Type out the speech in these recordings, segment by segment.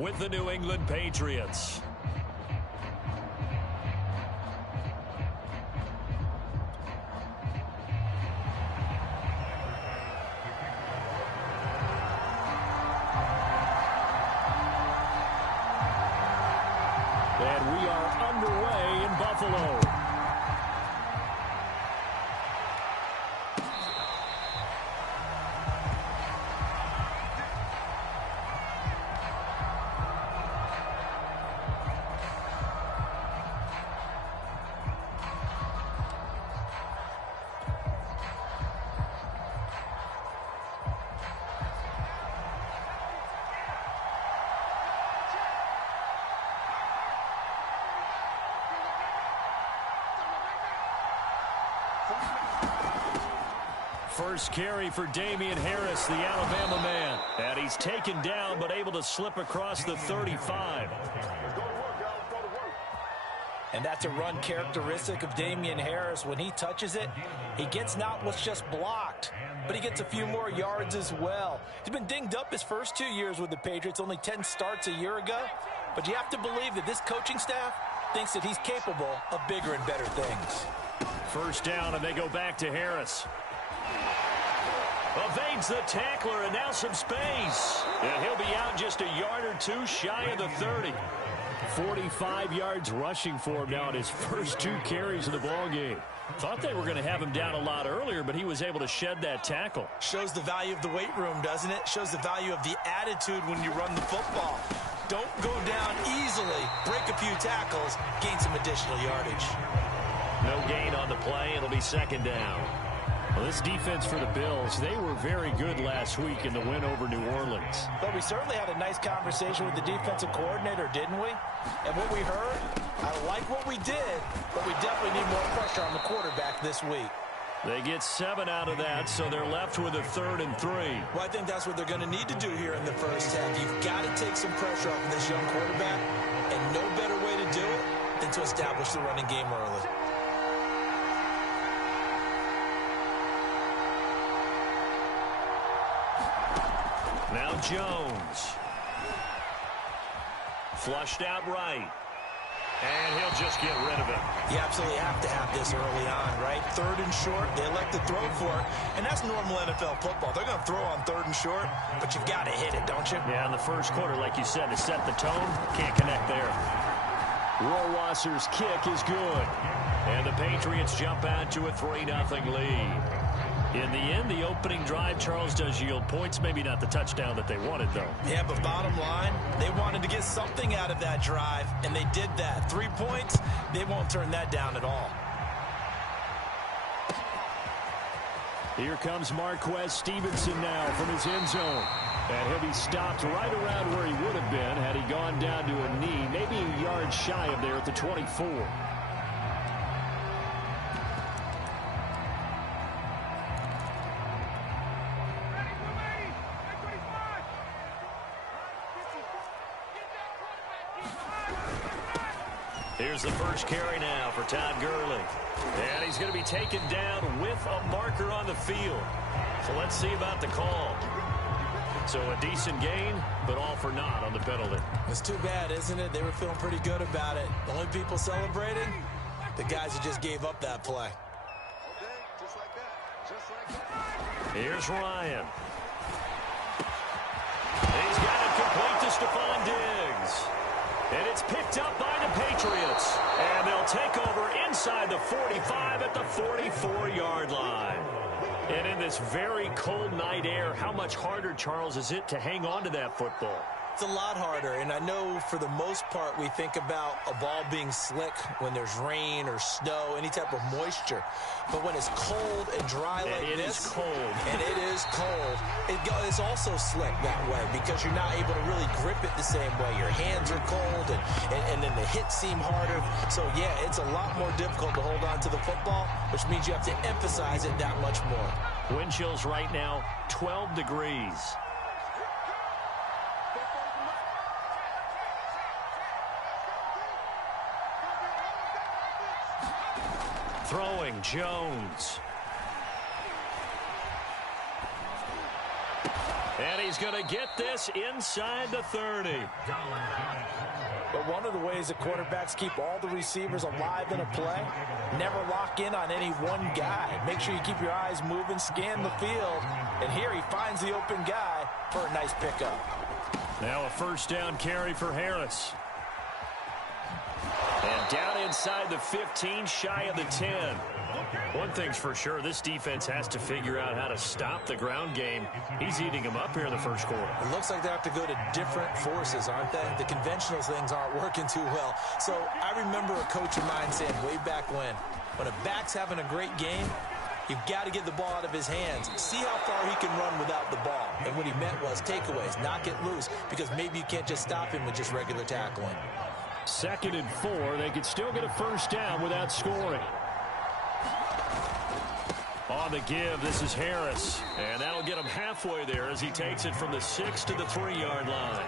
with the New England Patriots. And we are underway in Buffalo. First carry for Damian Harris, the Alabama man. And he's taken down but able to slip across the 35. And that's a run characteristic of Damian Harris. When he touches it, he gets not what's just blocked, but he gets a few more yards as well. He's been dinged up his first 2 years with the Patriots, only 10 starts a year ago. But you have to believe that this coaching staff thinks that he's capable of bigger and better things. First down, and they go back to Harris. Evades the tackler, and now some space. And he'll be out just a yard or two shy of the 30. 45 yards rushing for him now in his first 2 carries of the ballgame. Thought they were going to have him down a lot earlier, but he was able to shed that tackle. Shows the value of the weight room, doesn't it? Shows the value of the attitude when you run the football. Don't go down easily. Break a few tackles. Gain some additional yardage. No gain on the play. It'll be second down. Well, this defense for the Bills, they were very good last week in the win over New Orleans. But we certainly had a nice conversation with the defensive coordinator, didn't we? And what we heard, I like what we did, but we definitely need more pressure on the quarterback this week. They get 7 out of that, so they're left with a 3rd and 3. Well, I think that's what they're going to need to do here in the first half. You've got to take some pressure off of this young quarterback, and no better way to do it than to establish the running game early. Now Jones. Flushed out right. And he'll just get rid of it. You absolutely have to have this early on, right? 3rd and short, they elect to throw for it. And that's normal NFL football. They're going to throw on 3rd and short, but you've got to hit it, don't you? Yeah, in the first quarter, like you said, to set the tone, can't connect there. Rohrwasser's kick is good. And the Patriots jump out to a 3-0 lead. In the end, the opening drive, Charles, does yield points. Maybe not the touchdown that they wanted, though. Yeah, but bottom line, they wanted to get something out of that drive, and they did that. 3 points, they won't turn that down at all. Here comes Marquez Stevenson now from his end zone. And he'll be stopped right around where he would have been had he gone down to a knee, maybe a yard shy of there at the 24. Here's the first carry now for Todd Gurley. And he's going to be taken down with a marker on the field. So let's see about the call. So a decent gain, but all for naught on the penalty. It's too bad, isn't it? They were feeling pretty good about it. The only people celebrating, the guys who just gave up that play. Here's Ryan. He's got it complete to Stephon Diggs. And it's picked up by the Patriots. And they'll take over inside the 45 at the 44-yard line. And in this very cold night air, how much harder, Charles, is it to hang on to that football? It's a lot harder, and I know for the most part we think about a ball being slick when there's rain or snow, any type of moisture. But when it's cold and dry like this, and it is cold, it's also slick that way because you're not able to really grip it the same way. Your hands are cold, and then the hits seem harder. So, yeah, it's a lot more difficult to hold on to the football, which means you have to emphasize it that much more. Wind chills right now, 12 degrees. Throwing, Jones. And he's going to get this inside the 30. But one of the ways that quarterbacks keep all the receivers alive in a play, never lock in on any one guy. Make sure you keep your eyes moving, scan the field. And here he finds the open guy for a nice pickup. Now a first down carry for Harris. And down inside the 15, shy of the 10. One thing's for sure, this defense has to figure out how to stop the ground game. He's eating them up here in the first quarter. It looks like they have to go to different forces, aren't they? The conventional things aren't working too well. So I remember a coach of mine saying way back when a back's having a great game, you've got to get the ball out of his hands. See how far he can run without the ball. And what he meant was takeaways, knock it loose, because maybe you can't just stop him with just regular tackling. 2nd and 4, they could still get a first down without scoring. On the give, this is Harris. And that'll get him halfway there as he takes it from the 6 to the 3-yard line.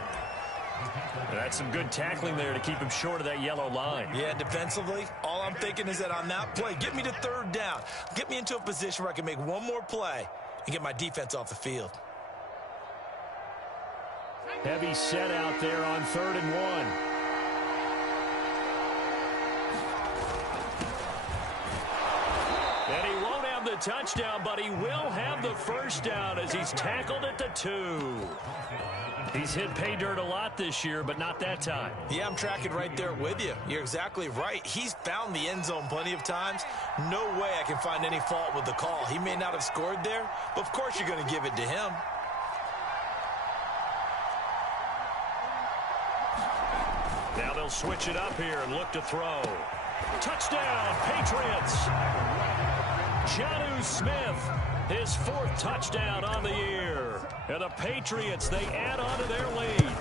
And that's some good tackling there to keep him short of that yellow line. Yeah, defensively, all I'm thinking is that on that play, get me to 3rd down. Get me into a position where I can make one more play and get my defense off the field. Heavy set out there on 3rd and 1. And he won't have the touchdown, but he will have the first down as he's tackled at the 2. He's hit pay dirt a lot this year, but not that time. Yeah, I'm tracking right there with you. You're exactly right. He's found the end zone plenty of times. No way I can find any fault with the call. He may not have scored there, but of course you're going to give it to him. Now they'll switch it up here and look to throw. Touchdown, Patriots! Jonnu Smith, his 4th touchdown on the year. And the Patriots, they add on to their lead.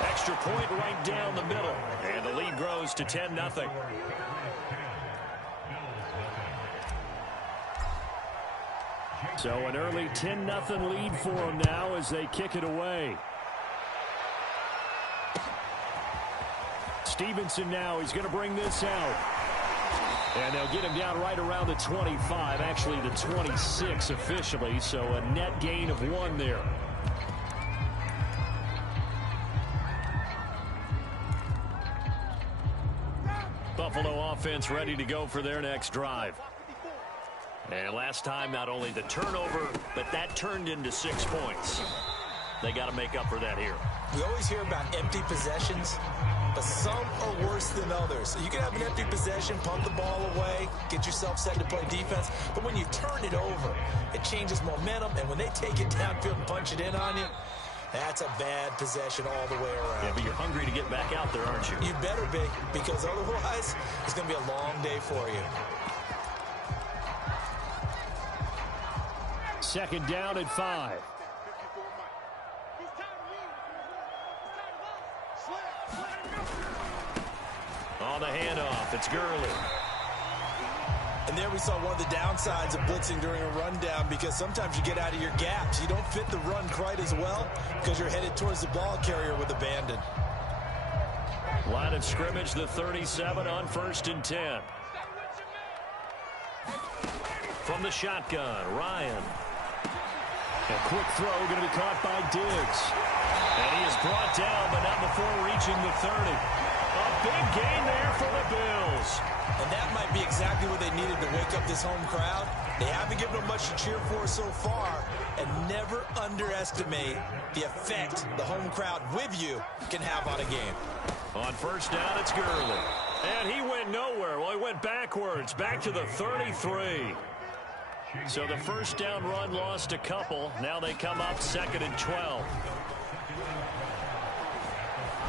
Extra point right down the middle. And the lead grows to 10-0. So an early 10-0 lead for them now as they kick it away. Stevenson now, he's going to bring this out. And they'll get him down right around the 25, actually the 26 officially, so a net gain of 1 there. Buffalo offense ready to go for their next drive. And last time, not only the turnover, but that turned into 6 points. They got to make up for that here. We always hear about empty possessions, but some are worse than others. So you can have an empty possession, punt the ball away, get yourself set to play defense. But when you turn it over, it changes momentum. And when they take it downfield and punch it in on you, that's a bad possession all the way around. Yeah, but you're hungry to get back out there, aren't you? You better be, because otherwise it's going to be a long day for you. 2nd down and 5. On the handoff, it's Gurley. And there we saw one of the downsides of blitzing during a rundown, because sometimes you get out of your gaps. You don't fit the run quite as well because you're headed towards the ball carrier with abandon. Line of scrimmage, the 37 on 1st and 10. From the shotgun, Ryan. A quick throw going to be caught by Diggs. And he is brought down, but not before reaching the 30. A big gain there for the Bills. And that might be exactly what they needed to wake up this home crowd. They haven't given them much to cheer for so far. And never underestimate the effect the home crowd with you can have on a game. On 1st down, it's Gurley. And he went nowhere. Well, he went backwards, back to the 33. So the 1st down run lost a couple. Now they come up 2nd and 12.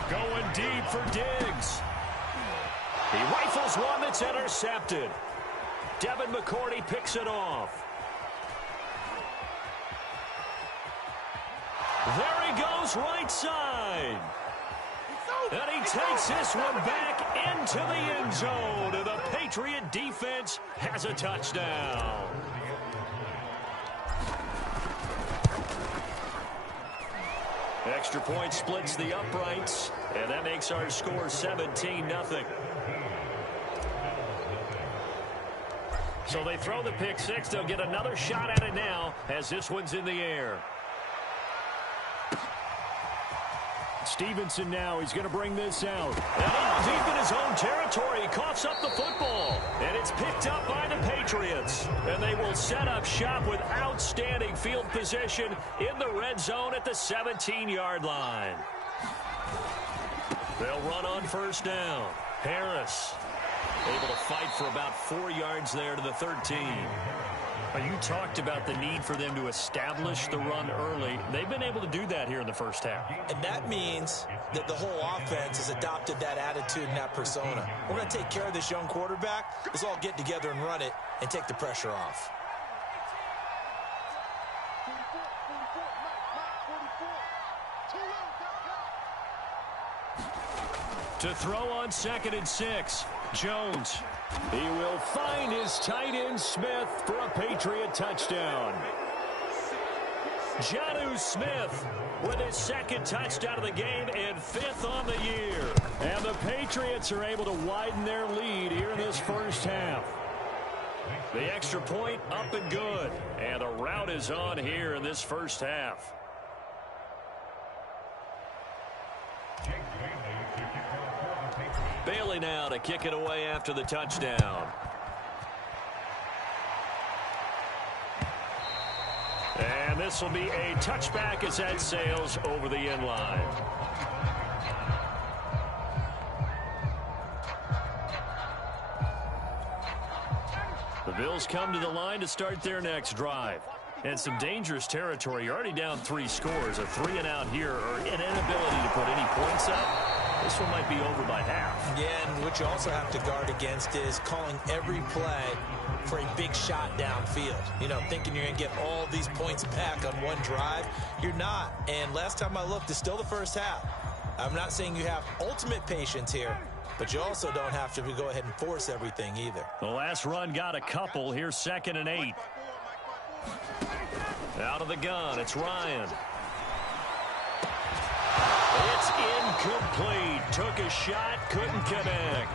Going deep for Diggs. He rifles one that's intercepted. Devin McCourty picks it off. There he goes right side. And he takes this one back into the end zone. And the Patriot defense has a touchdown. Extra point splits the uprights, and that makes our score 17-0. So they throw the pick six. They'll get another shot at it now as this one's in the air. Stevenson now, he's going to bring this out. And deep in his own territory, he coughs up the football. And it's picked up by the Patriots. And they will set up shop with outstanding field position in the red zone at the 17-yard line. They'll run on first down. Harris able to fight for about 4 yards there to the 13. You talked about the need for them to establish the run early. They've been able to do that here in the first half. And that means that the whole offense has adopted that attitude and that persona. We're going to take care of this young quarterback. Let's all get together and run it and take the pressure off. To throw on 2nd and 6, Jones. He will find his tight end Smith for a Patriot touchdown. Jonnu Smith with his 2nd touchdown of the game and 5th on the year. And the Patriots are able to widen their lead here in this first half. The extra point up and good. And the route is on here in this first half. Bailey now to kick it away after the touchdown. And this will be a touchback as that sails over the end line. The Bills come to the line to start their next drive. And some dangerous territory. You're already down 3 scores. A 3-and-out here or an inability to put any points up. This one might be over by half. Yeah, and what you also have to guard against is calling every play for a big shot downfield. You know, thinking you're going to get all these points back on one drive. You're not. And last time I looked, it's still the first half. I'm not saying you have ultimate patience here, but you also don't have to go ahead and force everything either. The last run got a couple. Here's 2nd and 8. Out of the gun, it's Ryan. It's incomplete. Took a shot, couldn't connect.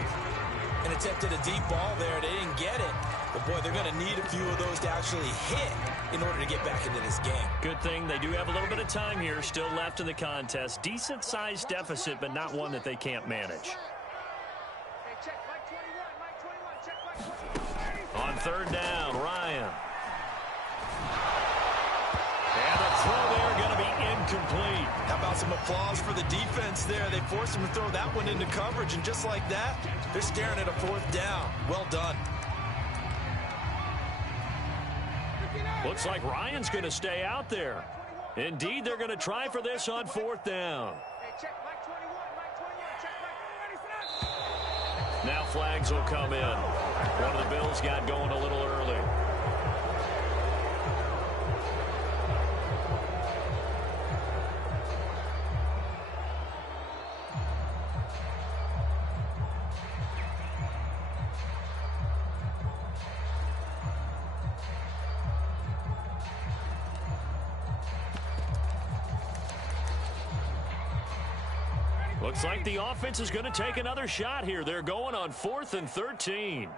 And attempted a deep ball there. They didn't get it. But, boy, they're going to need a few of those to actually hit in order to get back into this game. Good thing they do have a little bit of time here still left in the contest. Decent-sized deficit, but not one that they can't manage. On 3rd down, Ryan. And the throw there going to be incomplete. How about some applause for the defense there? They forced him to throw that one into coverage, and just like that, they're staring at a 4th down. Well done. Looks like Ryan's going to stay out there. Indeed, they're going to try for this on 4th down. Now flags will come in. One of the Bills got going a little early. Looks like the offense is going to take another shot here. They're going on 4th and 13.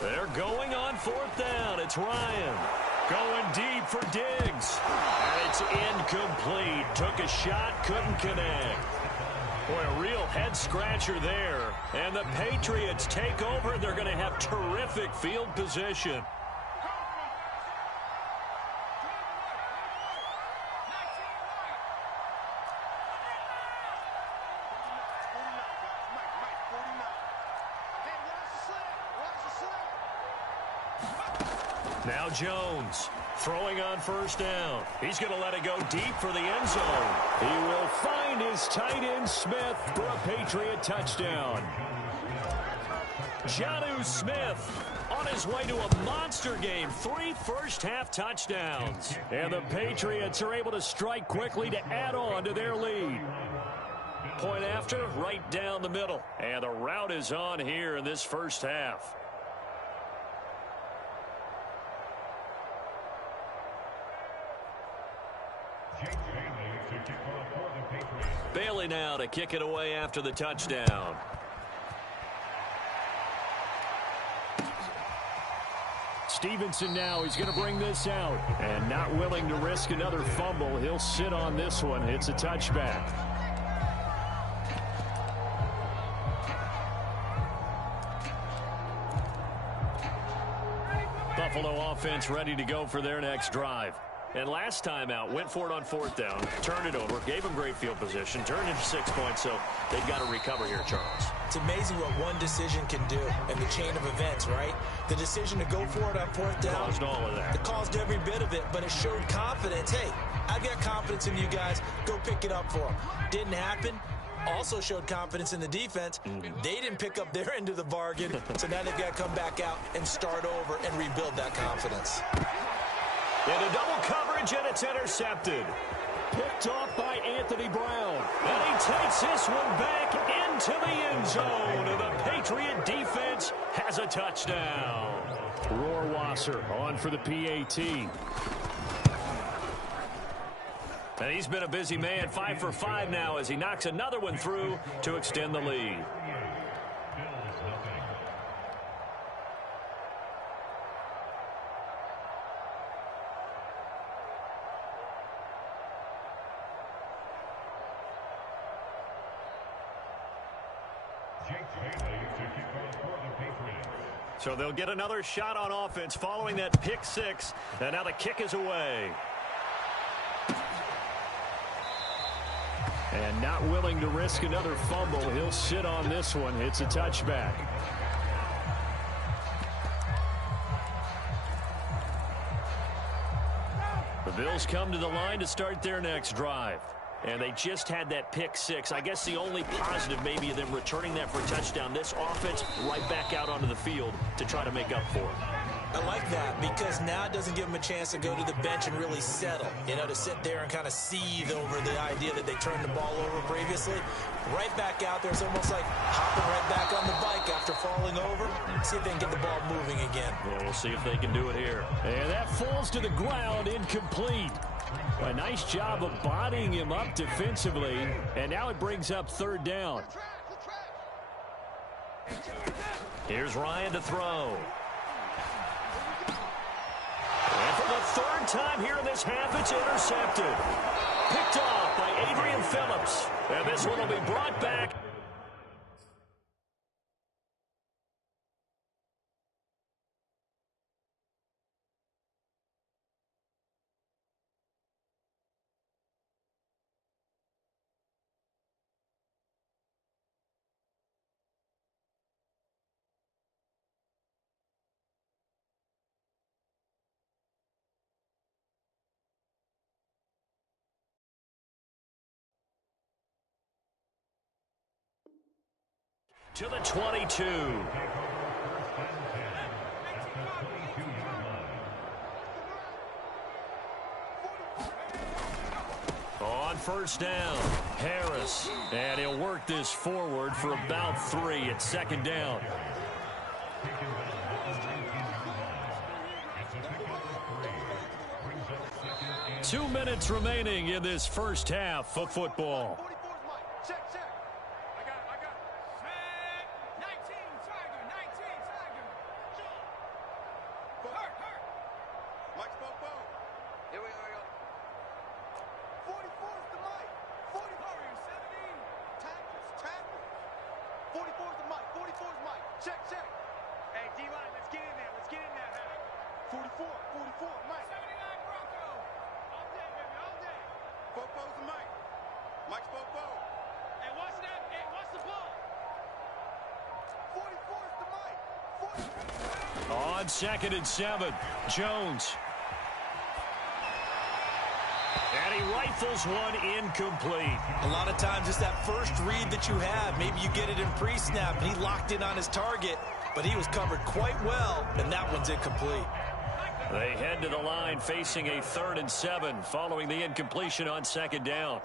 They're going on 4th down. It's Ryan going deep for Diggs. And it's incomplete. Took a shot, couldn't connect. Boy, a real head-scratcher there. And the Patriots take over. They're going to have terrific field position. Now Jones throwing on 1st down. He's going to let it go deep for the end zone. He will find his tight end Smith for a Patriot touchdown. Jonnu Smith on his way to a monster game. 3 first-half touchdowns. And the Patriots are able to strike quickly to add on to their lead. Point after, right down the middle. And the route is on here in this first half. Bailey now to kick it away after the touchdown. Stevenson now, he's going to bring this out. And not willing to risk another fumble. He'll sit on this one. It's a touchback. Buffalo offense ready to go for their next drive. And last time out, went for it on fourth down, turned it over, gave them great field position, turned into 6 points, so they've got to recover here, Charles. It's amazing what one decision can do in the chain of events, right? The decision to go for it on fourth down. Caused all of that. It caused every bit of it, but it showed confidence. Hey, I've got confidence in you guys. Go pick it up for them. Didn't happen. Also showed confidence in the defense. They didn't pick up their end of the bargain, so now they've got to come back out and start over and rebuild that confidence. Into double coverage, and it's intercepted. Picked off by Anthony Brown. And he takes this one back into the end zone. And the Patriot defense has a touchdown. Rohrwasser on for the PAT. And he's been a busy man, 5 for 5 now as he knocks another one through to extend the lead. So they'll get another shot on offense following that pick six. And now the kick is away. And not willing to risk another fumble. He'll sit on this one. It's a touchback. The Bills come to the line to start their next drive. And they just had that pick six. I guess the only positive maybe of them returning that for a touchdown. This offense right back out onto the field to try to make up for it. I like that because now it doesn't give them a chance to go to the bench and really settle. You know, to sit there and kind of seethe over the idea that they turned the ball over previously. Right back out there. It's almost like hopping right back on the bike after falling over. See if they can get the ball moving again. Well, we'll see if they can do it here. And that falls to the ground, incomplete. A nice job of bodying him up defensively. And now it brings up third down. Here's Ryan to throw. And for the third time here in this half, it's intercepted. Picked off by Adrian Phillips. And this one will be brought back. To the 22. On first down, Harris. And he'll work this forward for about 3 at second down. Two minutes remaining in this first half of football. On 2nd and 7, Jones. And he rifles one incomplete. A lot of times it's that first read that you have. Maybe you get it in pre-snap, and he locked in on his target, but he was covered quite well, and that one's incomplete. They head to the line facing a 3rd and 7 following the incompletion on 2nd down.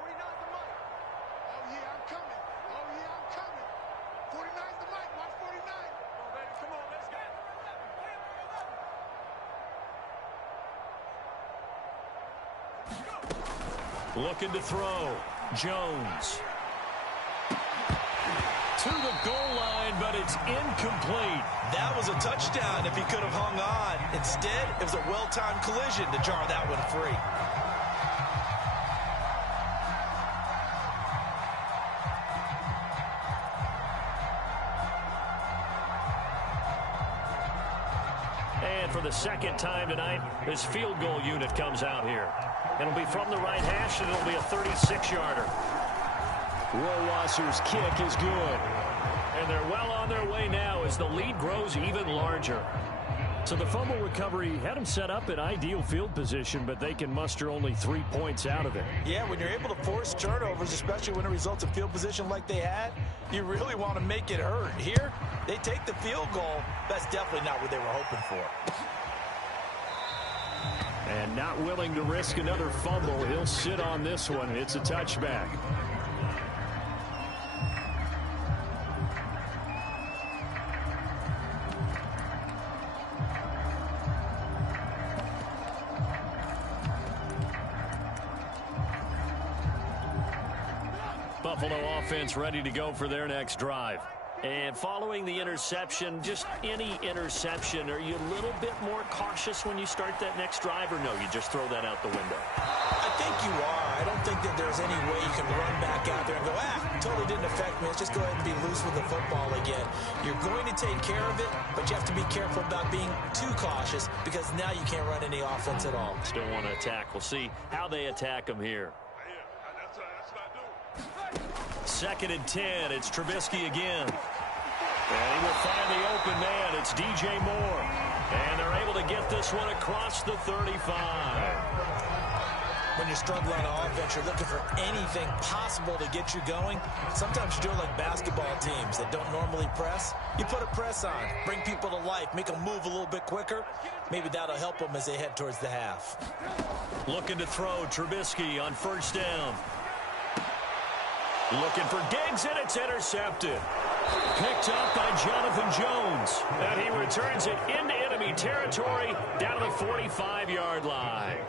Looking to throw. Jones. to the goal line, but it's incomplete. That was a touchdown if he could have hung on. Instead, it was a well-timed collision to jar that one free. And for the second time tonight, this field goal unit comes out here. It'll be from the right hash, and it'll be a 36-yarder. Rohrwasser's kick is good. And they're well on their way now as the lead grows even larger. So the fumble recovery had them set up in ideal field position, but they can muster only 3 points out of it. Yeah, when you're able to force turnovers, especially when it results in field position like they had, you really want to make it hurt. Here, they take the field goal. That's definitely not what they were hoping for. And not willing to risk another fumble, he'll sit on this one. It's a touchback. Buffalo offense ready to go for their next drive. And following the interception, just any interception, are you a little bit more cautious when you start that next drive, or no, you just throw that out the window? I think you are. I don't think that there's any way you can run back out there and go, totally didn't affect me. Let's just go ahead and be loose with the football again. You're going to take care of it, but you have to be careful about being too cautious because now you can't run any offense at all. Still want to attack. We'll see how they attack them here. Second and 10. It's Trubisky again. And he will find the open man. It's DJ Moore. And they're able to get this one across the 35. When you're struggling on offense, you're looking for anything possible to get you going. Sometimes you do it like basketball teams that don't normally press. You put a press on, bring people to life, make them move a little bit quicker. Maybe that'll help them as they head towards the half. Looking to throw Trubisky on first down. Looking for Diggs, and it's intercepted. Picked up by Jonathan Jones. And he returns it into enemy territory down to the 45-yard line.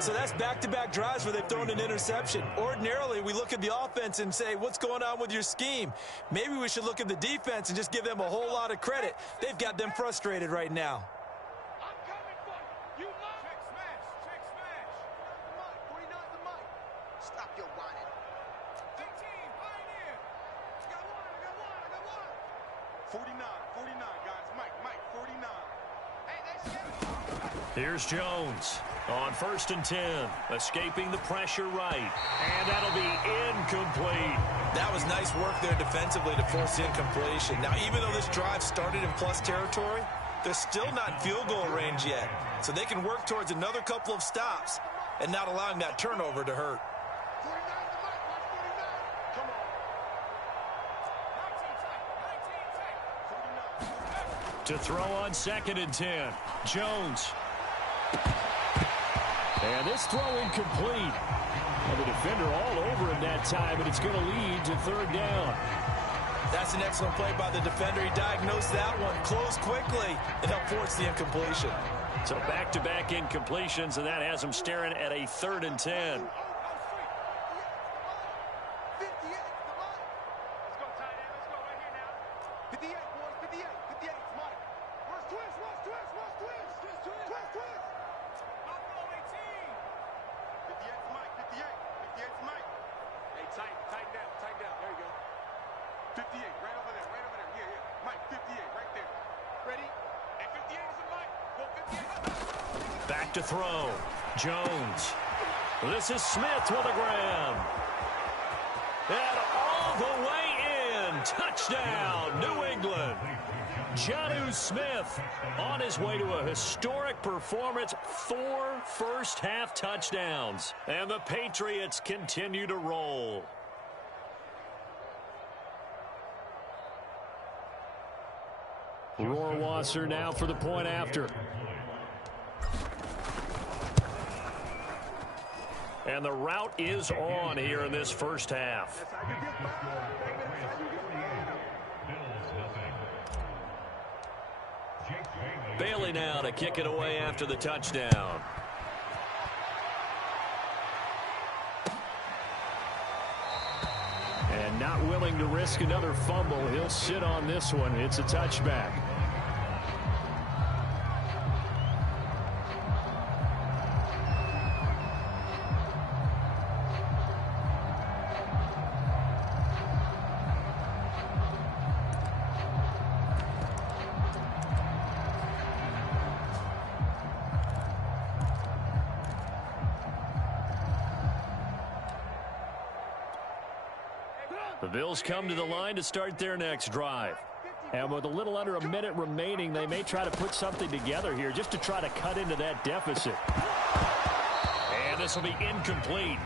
So that's back-to-back drives where they've thrown an interception. Ordinarily, we look at the offense and say, what's going on with your scheme? Maybe we should look at the defense and just give them a whole lot of credit. They've got them frustrated right now. Here's Jones on first and 10, escaping the pressure right, and that'll be incomplete. That was nice work there defensively to force the incompletion. Now, even though this drive started in plus territory, they're still not in field goal range yet, so they can work towards another couple of stops and not allowing that turnover to hurt. To throw on second and 10, Jones. And this throw incomplete. And the defender all over him that time, and it's going to lead to third down. That's an excellent play by the defender. He diagnosed that one, closed quickly, and helped force the incompletion. So back-to-back incompletions, and that has him staring at a third and 10. Back to throw. Jones. This is Smith with a grab. And all the way in. Touchdown, New England. Jonnu Smith on his way to a historic performance. 4 first-half touchdowns. And the Patriots continue to roll. Rohrwasser now for the point after. And the route is on here in this first half. Bailey now to kick it away after the touchdown. And not willing to risk another fumble. He'll sit on this one. It's a touchback. The Bills come to the line to start their next drive. And with a little under a minute remaining, they may try to put something together here just to try to cut into that deficit. And this will be incomplete.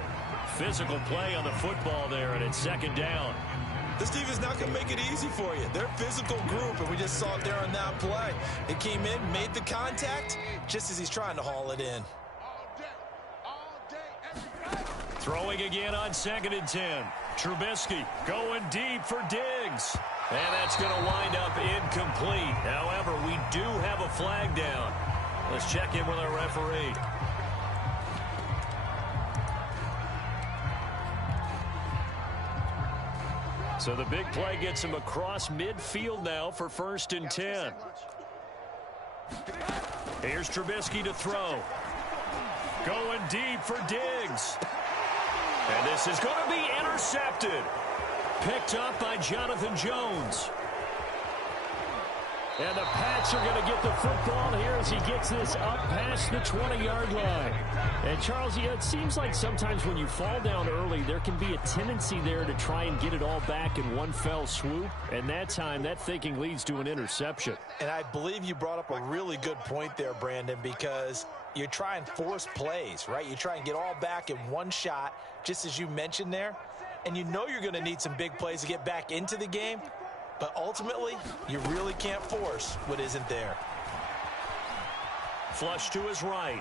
Physical play on the football there, and it's second down. This team is not going to make it easy for you. They're a physical group, and we just saw it there on that play. It came in, made the contact, just as he's trying to haul it in. Throwing again on 2nd and 10. Trubisky going deep for Diggs. And that's going to wind up incomplete. However, we do have a flag down. Let's check in with our referee. So the big play gets him across midfield now for 1st and 10. Here's Trubisky to throw. Going deep for Diggs. And this is going to be intercepted. Picked up by Jonathan Jones. And the Pats are going to get the football here as he gets this up past the 20-yard line. And, Charles, it seems like sometimes when you fall down early, there can be a tendency there to try and get it all back in one fell swoop. And that time, that thinking leads to an interception. And I believe you brought up a really good point there, Brandon, because you try and force plays, right? You try and get all back in one shot, just as you mentioned there. And you know you're going to need some big plays to get back into the game. But ultimately, you really can't force what isn't there. Flush to his right.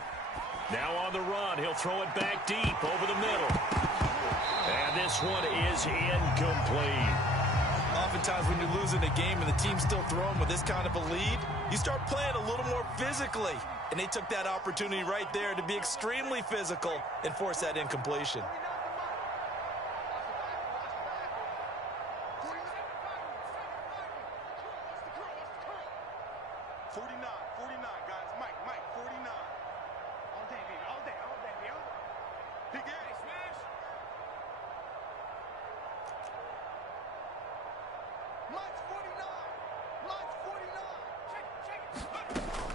Now on the run. He'll throw it back deep over the middle. And this one is incomplete. Oftentimes when you're losing a game and the team's still throwing with this kind of a lead, you start playing a little more physically. And they took that opportunity right there to be extremely physical and force that incompletion.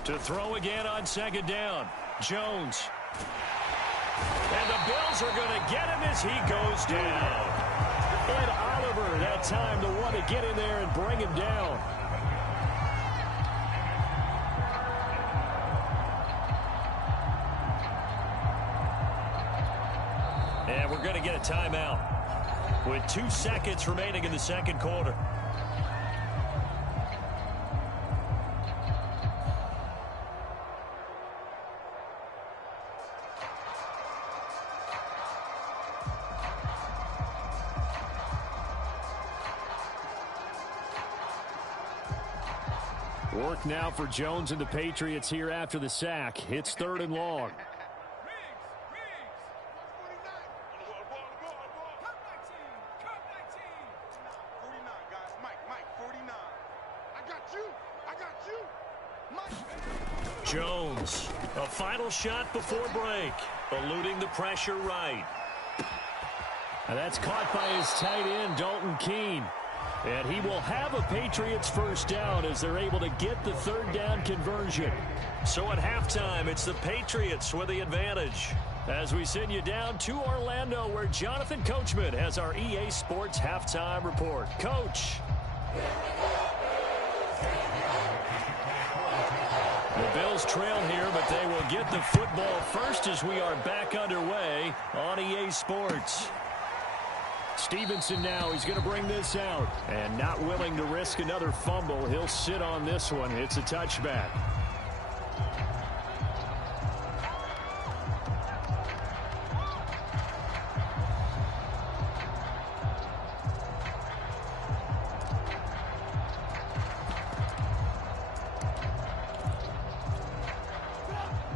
To throw again on 2nd down. Jones. And the Bills are going to get him as he goes down. And Oliver, that time, the one to get in there and bring him down. And we're going to get a timeout with 2 seconds remaining in the second quarter. Work now for Jones and the Patriots here after the sack. It's 3rd and long. Jones, a final shot before break, eluding the pressure right. And that's caught by his tight end, Dalton Keene. And he will have a Patriots first down as they're able to get the 3rd down conversion. So at halftime, it's the Patriots with the advantage. As we send you down to Orlando, where Jonathan Coachman has our EA Sports halftime report. Coach. The Bills trail here, but they will get the football first as we are back underway on EA Sports. Stevenson now, he's going to bring this out. And not willing to risk another fumble, he'll sit on this one. It's a touchback.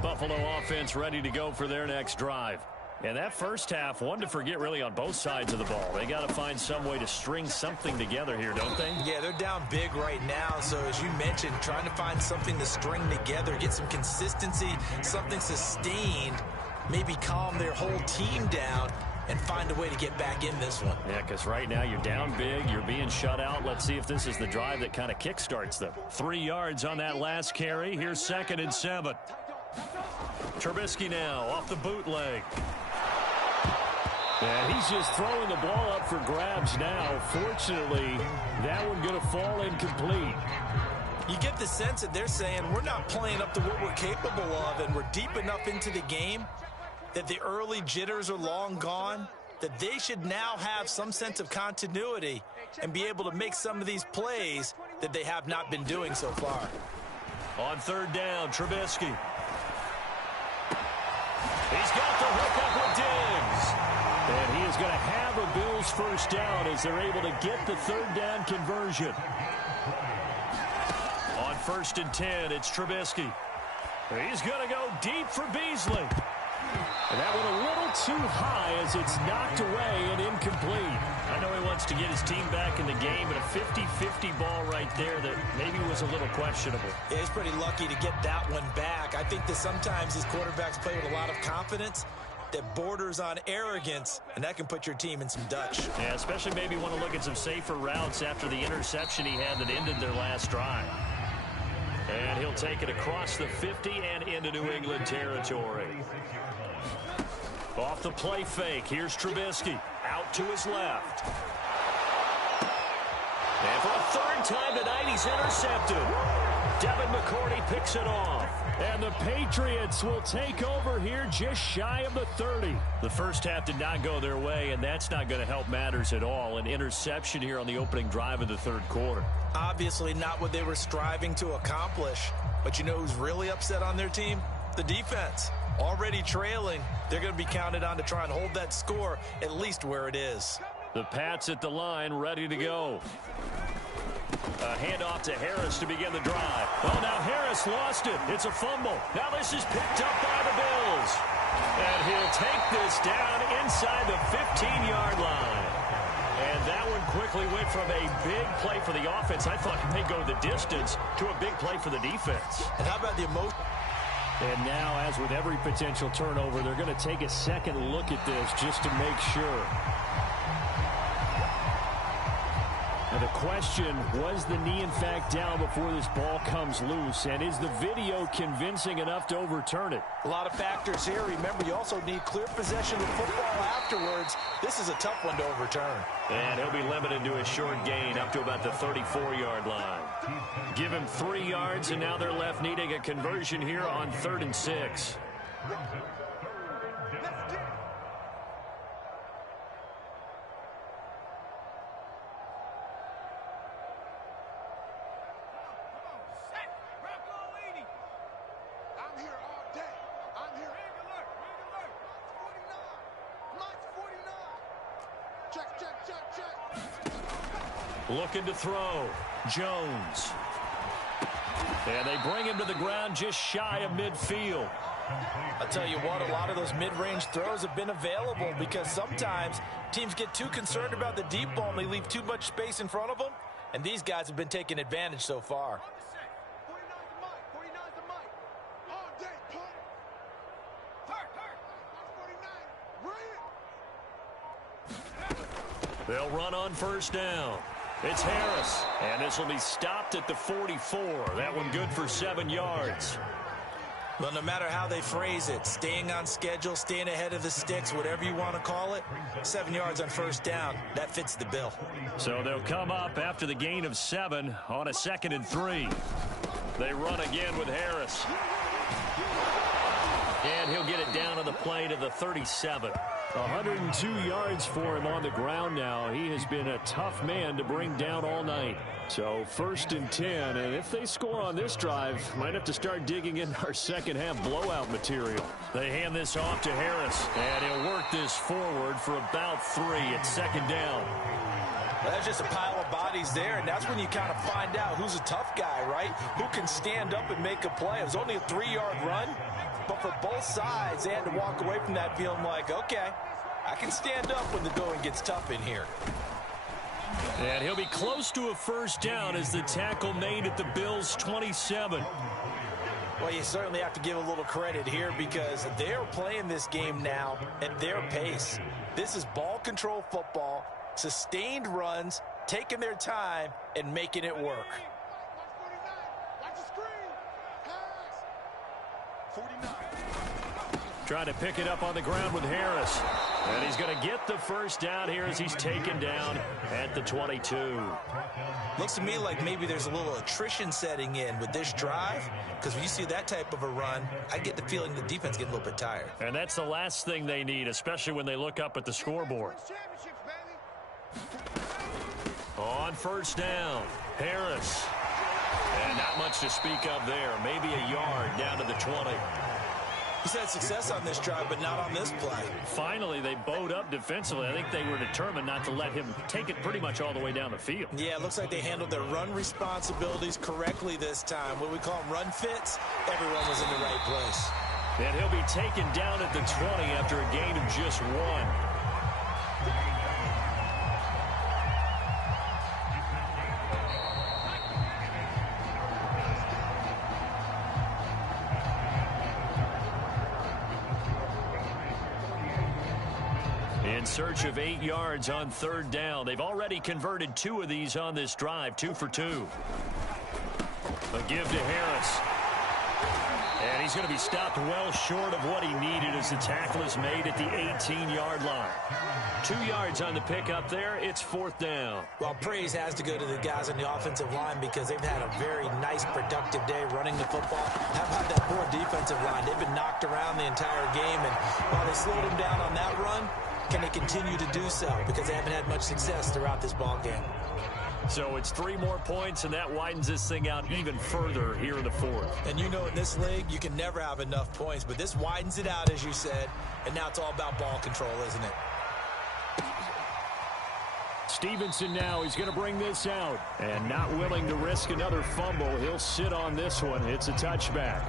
Buffalo offense ready to go for their next drive. And that first half, one to forget really on both sides of the ball. They got to find some way to string something together here, don't they? Yeah, they're down big right now. So as you mentioned, trying to find something to string together, get some consistency, something sustained, maybe calm their whole team down and find a way to get back in this one. Yeah, because right now you're down big, you're being shut out. Let's see if this is the drive that kind of kickstarts them. 3 yards on that last carry. Here's 2nd and 7. Trubisky now off the bootleg. And he's just throwing the ball up for grabs now. Fortunately, that one going to fall incomplete. You get the sense that they're saying we're not playing up to what we're capable of, and we're deep enough into the game that the early jitters are long gone, that they should now have some sense of continuity and be able to make some of these plays that they have not been doing so far. On 3rd down, Trubisky. He's got the hook up with Diggs. And he is going to have a Bills first down as they're able to get the 3rd down conversion. On 1st and 10, it's Trubisky. He's going to go deep for Beasley. And that one a little too high as it's knocked away and incomplete. I know he wants to get his team back in the game, but a 50-50 ball right there that maybe was a little questionable. Yeah, he's pretty lucky to get that one back. I think that sometimes these quarterbacks play with a lot of confidence that borders on arrogance, and that can put your team in some Dutch. Yeah, especially maybe want to look at some safer routes after the interception he had that ended their last drive. And he'll take it across the 50 and into New England territory. Off the play fake, here's Trubisky. Out to his left. And for a 3rd time tonight, he's intercepted. Devin McCourty picks it off. And the Patriots will take over here just shy of the 30. The first half did not go their way, and that's not going to help matters at all. An interception here on the opening drive of the 3rd quarter. Obviously not what they were striving to accomplish. But you know who's really upset on their team? The defense. Already trailing, they're going to be counted on to try and hold that score at least where it is. The Pats at the line, ready to go. A handoff to Harris to begin the drive. Oh, now Harris lost it. It's a fumble. Now this is picked up by the Bills. And he'll take this down inside the 15-yard line. And that one quickly went from a big play for the offense, I thought it may go the distance, to a big play for the defense. And how about the emotion? And now, as with every potential turnover, they're going to take a second look at this just to make sure. Now the question, was the knee in fact down before this ball comes loose? And is the video convincing enough to overturn it? A lot of factors here. Remember, you also need clear possession of football afterwards. This is a tough one to overturn. And he'll be limited to a short gain up to about the 34-yard line. Give him 3 yards, and now they're left needing a conversion here on 3rd and 6. Looking to throw. Jones. And they bring him to the ground just shy of midfield. I'll tell you what, a lot of those mid-range throws have been available because sometimes teams get too concerned about the deep ball and they leave too much space in front of them. And these guys have been taking advantage so far. They'll run on 1st down. It's Harris, and this will be stopped at the 44. That one good for 7 yards. Well, no matter how they phrase it, staying on schedule, staying ahead of the sticks, whatever you want to call it, 7 yards on 1st down, that fits the bill. So they'll come up after the gain of 7 on a 2nd and 3. They run again with Harris. And he'll get it down on the play to the 37. 102 yards for him on the ground now. He has been a tough man to bring down all night. So 1st and 10, and if they score on this drive, might have to start digging in our second half blowout material. They hand this off to Harris, and he'll work this forward for about 3 at 2nd down. That's just a pile of bodies there, and that's when you kind of find out who's a tough guy, right? Who can stand up and make a play. It was only a 3-yard run, But for both sides, they had to walk away from that feeling like, okay, I can stand up when the going gets tough in here. And he'll be close to a first down as the tackle made at the Bills' 27. Well, you certainly have to give a little credit here because they're playing this game now at their pace. This is ball control football, sustained runs, taking their time, and making it work. Trying to pick it up on the ground with Harris. And he's going to get the first down here as he's taken down at the 22. Looks to me like maybe there's a little attrition setting in with this drive, because when you see that type of a run, I get the feeling the defense getting a little bit tired. And that's the last thing they need, especially when they look up at the scoreboard. On first down, Harris. And not much to speak of there. Maybe a yard down to the 20. He's had success on this drive, but not on this play. Finally, they bowed up defensively. I think they were determined not to let him take it pretty much all the way down the field. Yeah, it looks like they handled their run responsibilities correctly this time. What we call them run fits, everyone was in the right place. And he'll be taken down at the 20 after a gain of just 1. In search of 8 yards on third down. They've already converted 2 of these on this drive, 2 for 2. A give to Harris. And he's going to be stopped well short of what he needed as the tackle is made at the 18-yard line. 2 yards on the pickup there. It's fourth down. Well, praise has to go to the guys on the offensive line because they've had a very nice, productive day running the football. How about that poor defensive line? They've been knocked around the entire game, and while they slowed them down on that run, can they continue to do so? Because they haven't had much success throughout this ball game. So it's 3 more points, and that widens this thing out even further here in the fourth. And you know in this league, you can never have enough points, but this widens it out, as you said, and now it's all about ball control, isn't it? Stevenson now, he's going to bring this out. And not willing to risk another fumble, he'll sit on this one. It's a touchback.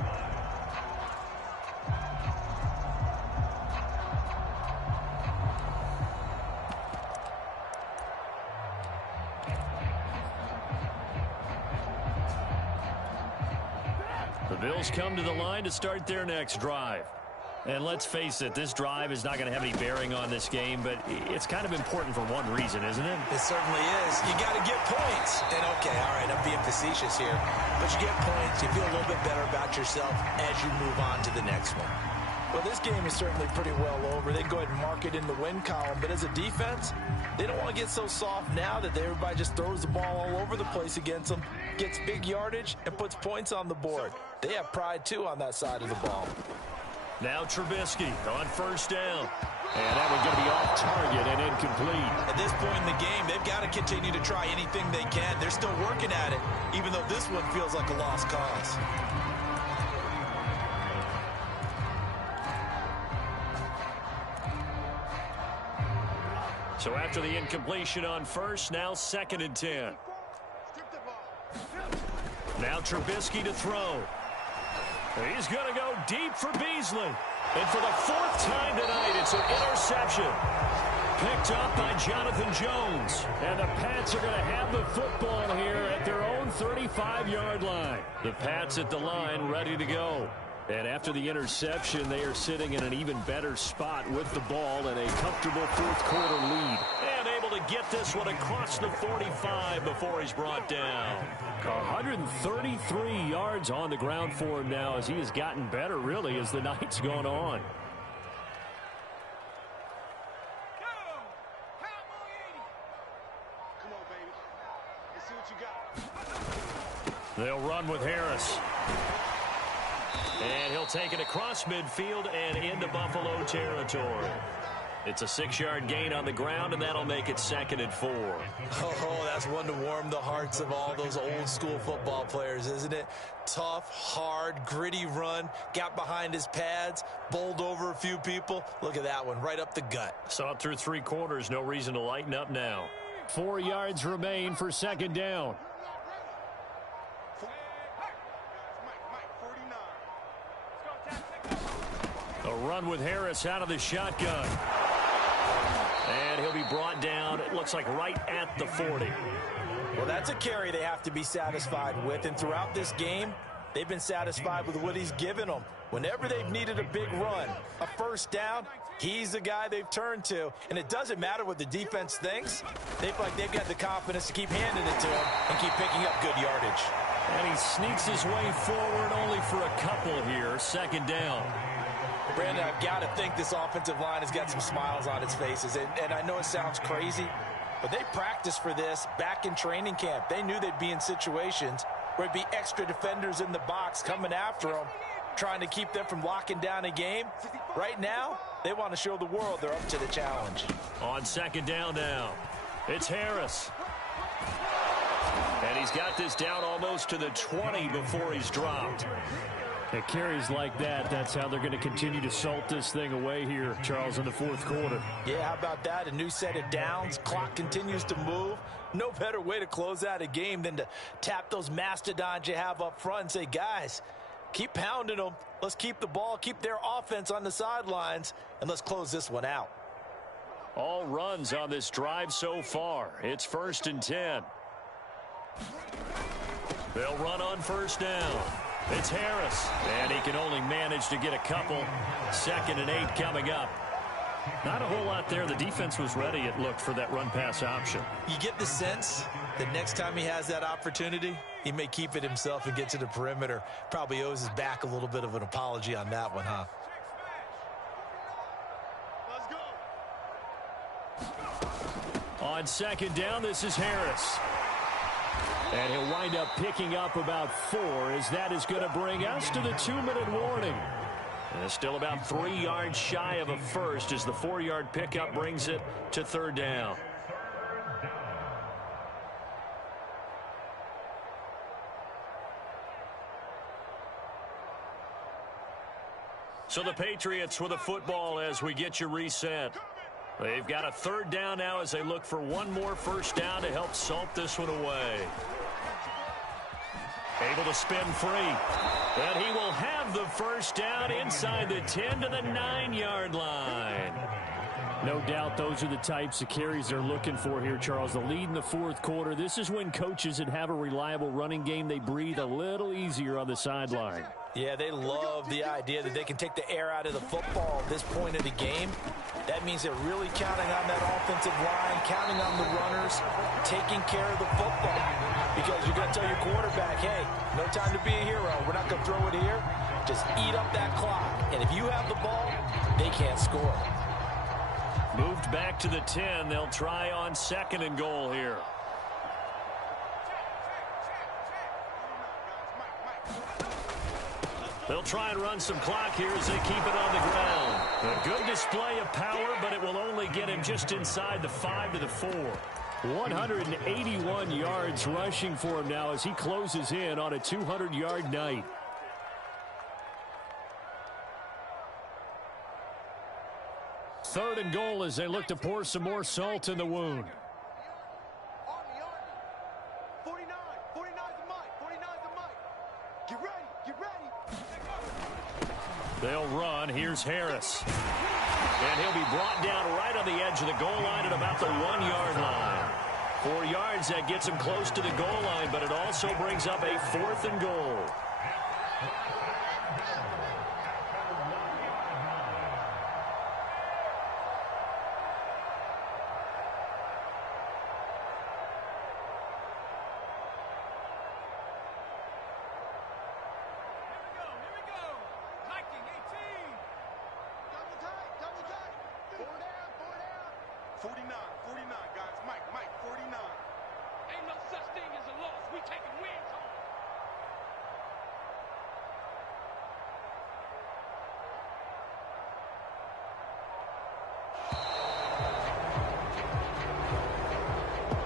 The Bills come to the line to start their next drive. And let's face it, this drive is not going to have any bearing on this game, but it's kind of important for one reason, isn't it? It certainly is. You got to get points. And, okay, all right, I'm being facetious here. But you get points, you feel a little bit better about yourself as you move on to the next one. Well, this game is certainly pretty well over. They can go ahead and mark it in the win column. But as a defense, they don't want to get so soft now that everybody just throws the ball all over the place against them, gets big yardage, and puts points on the board. They have pride, too, on that side of the ball. Now Trubisky on first down. And that one's going to be off target and incomplete. At this point in the game, they've got to continue to try anything they can. They're still working at it, even though this one feels like a lost cause. So after the incompletion on first, now 2nd and 10. Now Trubisky to throw. He's going to go deep for Beasley. And for the 4th time tonight, it's an interception. Picked up by Jonathan Jones. And the Pats are going to have the football here at their own 35-yard line. The Pats at the line ready to go. And after the interception, they are sitting in an even better spot with the ball and a comfortable 4th quarter lead. And able to get this one across the 45 before he's brought down. 133 yards on the ground for him now as he has gotten better, really, as the night's gone on. They'll run with Harris. And he'll take it across midfield and into Buffalo territory. It's a 6-yard gain on the ground, and that'll make it 2nd and 4. Oh, that's one to warm the hearts of all those old-school football players, isn't it? Tough, hard, gritty run, got behind his pads, bowled over a few people. Look at that one, right up the gut. Saw it through 3 quarters, no reason to lighten up now. 4 yards remain for 2nd down. A run with Harris out of the shotgun. And he'll be brought down, it looks like right at the 40. Well, that's a carry they have to be satisfied with. And throughout this game, they've been satisfied with what he's given them. Whenever they've needed a big run, a first down, he's the guy they've turned to. And it doesn't matter what the defense thinks. They feel like they've got the confidence to keep handing it to him and keep picking up good yardage. And he sneaks his way forward only for a couple here. Second down. Brandon, I've got to think this offensive line has got some smiles on its faces. And I know it sounds crazy, but they practiced for this back in training camp. They knew they'd be in situations where it'd be extra defenders in the box coming after them, trying to keep them from locking down a game. Right now, they want to show the world they're up to the challenge. On second down now, it's Harris. And he's got this down almost to the 20 before he's dropped. At carries like that, that's how they're going to continue to salt this thing away here, Charles, in the fourth quarter. Yeah, how about that? A new set of downs. Clock continues to move. No better way to close out a game than to tap those mastodons you have up front and say, guys, keep pounding them. Let's keep the ball, keep their offense on the sidelines, and let's close this one out. All runs on this drive so far. It's 1st and 10. They'll run on first down. It's Harris, and he can only manage to get a couple. 2nd and 8 coming up. Not a whole lot there. The defense was ready, it looked, for that run-pass option. You get the sense that next time he has that opportunity, he may keep it himself and get to the perimeter. Probably owes his back a little bit of an apology on that one, huh? On second down, this is Harris. And he'll wind up picking up about 4, as that is going to bring us to the 2-minute warning. And still about 3 yards shy of a first as the 4-yard pickup brings it to 3rd down. So the Patriots with a football as we get you reset. They've got a 3rd down now as they look for one more first down to help salt this one away. Able to spin free. And he will have the first down inside the 10 to the 9-yard line. No doubt those are the types of carries they're looking for here, Charles. The lead in the fourth quarter. This is when coaches that have a reliable running game, they breathe a little easier on the sideline. Yeah, they love the idea that they can take the air out of the football at this point of the game. That means they're really counting on that offensive line, counting on the runners, taking care of the football. Because you're going to tell your quarterback, hey, no time to be a hero. We're not going to throw it here. Just eat up that clock. And if you have the ball, they can't score. Moved back to the 10. They'll try on 2nd and goal here. They'll try and run some clock here as they keep it on the ground. A good display of power, but it will only get him just inside the 5 to the 4. 181 yards rushing for him now as he closes in on a 200-yard night. Third and goal as they look to pour some more salt in the wound. They'll run. Here's Harris. And he'll be brought down right on the edge of the goal line at about the 1-yard line. 4 yards, that gets him close to the goal line, but it also brings up a 4th and goal.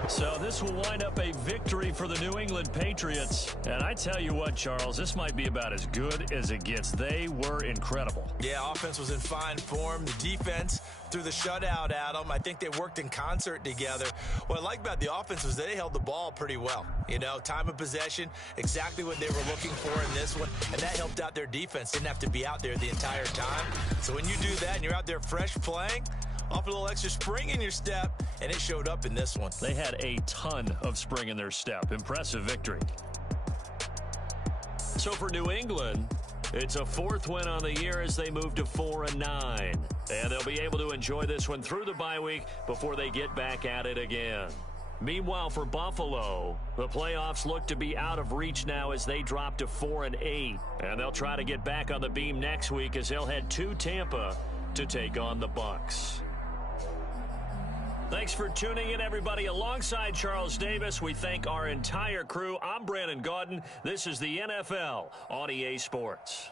So this will wind up a victory for the New England Patriots. And I tell you what, Charles, this might be about as good as it gets. They were incredible. Yeah, offense was in fine form. The defense threw the shutout at them. I think they worked in concert together. What I like about the offense was they held the ball pretty well. You know, time of possession, exactly what they were looking for in this one. And that helped out their defense. Didn't have to be out there the entire time. So when you do that and you're out there fresh playing, off a little extra spring in your step, and it showed up in this one. They had a ton of spring in their step. Impressive victory. So for New England, it's a 4th win on the year as they move to 4-9. And they'll be able to enjoy this one through the bye week before they get back at it again. Meanwhile, for Buffalo, the playoffs look to be out of reach now as they drop to 4-8. And they'll try to get back on the beam next week as they'll head to Tampa to take on the Bucs. Thanks for tuning in, everybody. Alongside Charles Davis, we thank our entire crew. I'm Brandon Gaudin. This is the NFL on EA Sports.